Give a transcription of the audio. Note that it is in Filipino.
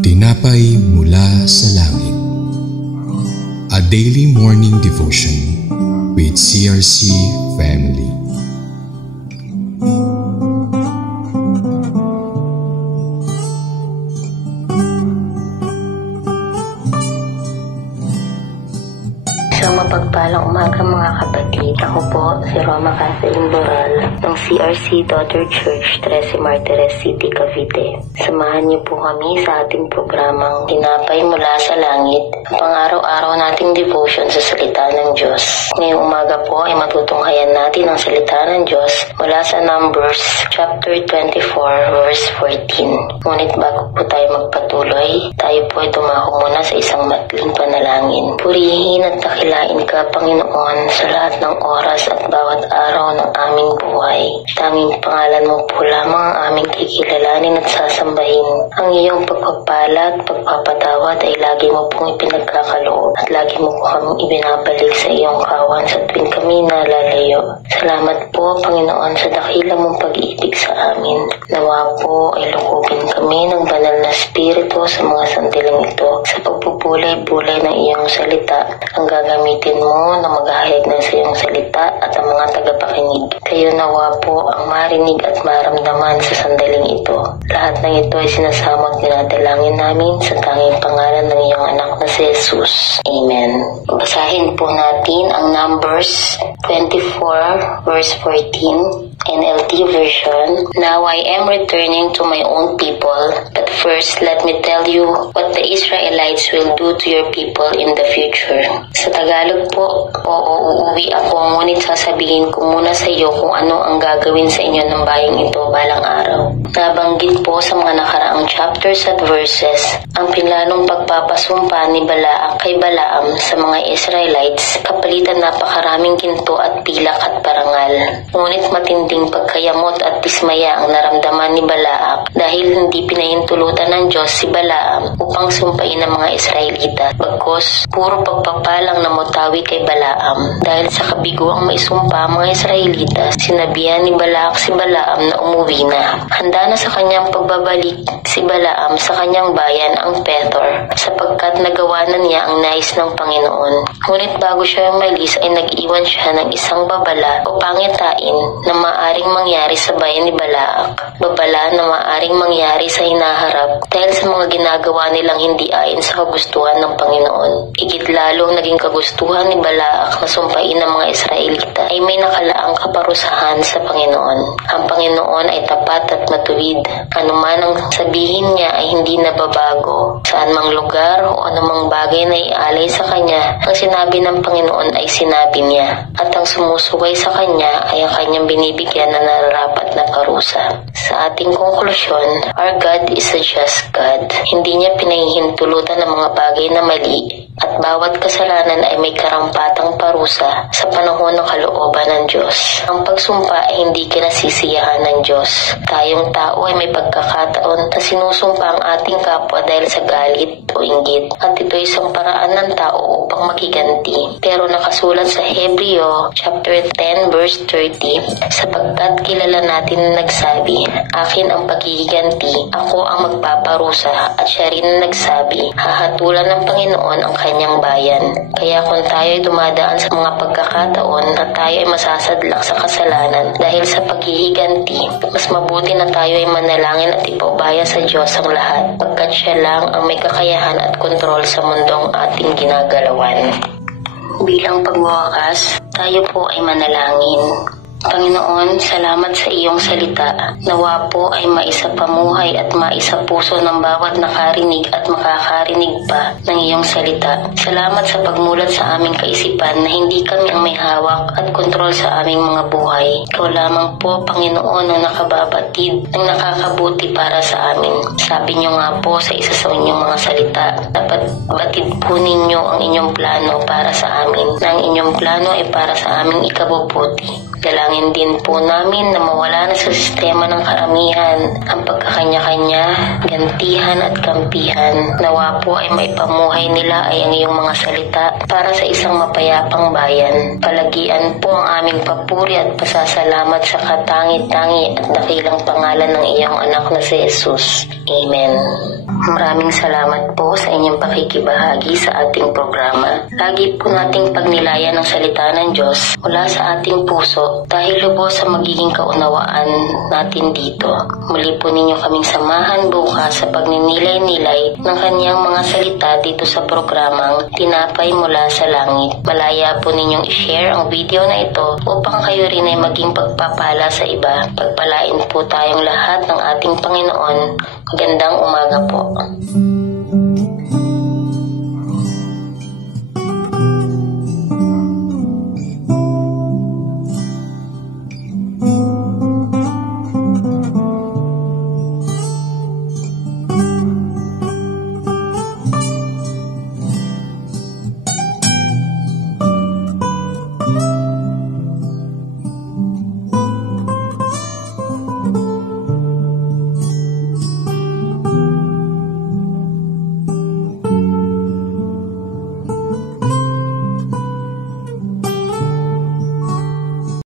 Tinapay mula sa langit. A daily morning devotion with CRC family. Mapagpalang umaga mga kapatid. Ako po si Roma Catherine Boral ng CRC Daughter Church, 13 Martires City, Cavite. Samahan niyo po kami sa ating programang Tinapay mula sa langit, pang-araw-araw nating devotion sa salita ng Diyos. Ngayong umaga po ay matutunghayan natin ang salita ng Diyos mula sa Numbers chapter 24 verse 14. Ngunit bago po tayo magpatuloy, tayo po ay dumako muna sa isang matling panalangin. Purihin at dakilain ka, Panginoon, sa lahat ng oras at bawat araw ng aming buhay. Tanging pangalan mo po lamang ang aming kikilalanin at sasambahin. Ang iyong pagpapala at pagpapatawad ay lagi mo pong ipinagkakaloob at lagi mo po kami ibinabalik sa iyong kawan sa tuwing kami nalalayo. Salamat po, Panginoon, sa dakila mong pag-ibig sa amin. Nawa po ay lukubin kami ng banal na spirito sa mga sandaling ito sa pagpupulay-bulay ng iyong salita. Ang gagamitin mo na maghahayag ng sa iyong salita at ang mga tagapakinig. Kayo nawa po ang marinig at maramdaman sa sandaling ito. Lahat ng ito ay sinasama at dinadalangin namin sa tanging pangalan ng iyong anak na si Jesus. Amen. Basahin po natin ang Numbers 24 verse 14. NLT version. Now I am returning to my own people, but first let me tell you what the Israelites will do to your people in the future. Sa Tagalog po, uuwi ako, ngunit sasabihin ko muna sa iyo kung ano ang gagawin sa inyo ng bayang ito balang araw. Nabanggit po sa mga nakaraang chapters at verses ang pinlanong pagpapasumpa ni Balaak kay Balaam sa mga Israelites kapalitan napakaraming ginto at pilak at parangal. Ngunit matinding pagkayamot at dismaya ang naramdaman ni Balaak dahil hindi pinahintulutan ng Diyos si Balaam upang sumpain ang mga Israelita. Bagkus, puro pagpapalang namutawi kay Balaam. Dahil sa kabiguang maisumpa ang mga Israelita, sinabihan ni Balaak si Balaam na umuwi na. Handa na sa kanyang pagbabalik si Balaam sa kanyang bayan ang Pethor sapagkat nagawa na niya ang nais ng Panginoon. Ngunit bago siya umalis ay nag-iwan siya ng isang babala o pangitain na maaring mangyari sa bayan ni Balaak. Babala na maaring mangyari sa hinaharap dahil sa mga ginagawa nilang hindi ayon sa kagustuhan ng Panginoon. Higit lalong naging kagustuhan ni Balaak na sumpain ng mga Israelita ay may nakalaang kaparusahan sa Panginoon. Ang Panginoon ay tapat at matuwid. Anuman ang sabihin niya ay hindi nababago. Saan mang lugar o anumang bagay na ialay sa kanya, ang sinabi ng Panginoon ay sinabi niya. At ang sumusuway sa kanya ay ang kanyang binibigyan na nararapat na parusa. Sa ating konklusyon, our God is a just God. Hindi niya pinahihintulutan ng mga bagay na mali at bawat kasalanan ay may karampatang parusa sa panahon ng kalooban ng Diyos. Ang pagsumpa ay hindi kinasisiyahan ng Diyos. Tayong tao ay may pagkakataon na sinusumpa ang ating kapwa dahil sa galit o inggit at ito ay isang paraan ng tao upang makiganti. Pero nakasulat sa Hebreo chapter 10 verse 30, sapagkat kilala natin na nagsabi, akin ang paghihiganti, ako ang magpaparusa, at siya rin na nagsabi, hahatulan ng Panginoon ang kanyang bayan. Kaya kung tayo ay dumadaan sa mga pagkakataon na tayo ay masasadlak sa kasalanan dahil sa paghihiganti, mas mabuti na tayo ay manalangin at ipaubaya sa Diyos ang lahat, pagkat siya lang ang may kakayahan at kontrol sa mundong ating ginagalawan. Bilang pagwawakas, tayo po ay manalangin. Panginoon, salamat sa iyong salita. Nawa po ay maisapamuhay at maisapuso ng bawat nakarinig at makakarinig pa ng iyong salita. Salamat sa pagmulat sa aming kaisipan na hindi kami ang may hawak at kontrol sa aming mga buhay. Ikaw lamang po, Panginoon, ang nakababatid, ang nakakabuti para sa amin. Sabi niyo nga po sa isa sa inyong mga salita, dapat batid po ninyo ang inyong plano para sa amin, na ang inyong plano ay para sa aming ikabubuti. Dalangin din po namin na mawala na sa sistema ng karamihan ang pagkakanya-kanya, gantihan at kampihan. Nawa po ay maipamuhay nila ay ang iyong mga salita para sa isang mapayapang bayan. Palagian po ang aming papuri at pasasalamat sa katangi-tangi at dakilang pangalan ng iyong anak na si Jesus. Amen. Maraming salamat po sa inyong pakikibahagi sa ating programa. Lagi po nating pagnilayan ang salita ng Diyos mula sa ating puso dahil lubos sa magiging kaunawaan natin dito. Muli po ninyo kaming samahan bukas sa pagninilay-nilay ng kanyang mga salita dito sa programang Tinapay Mula sa Langit. Malaya po ninyong i-share ang video na ito upang kayo rin ay maging pagpapala sa iba. Pagpalain po tayong lahat ng ating Panginoon. Magandang umaga po.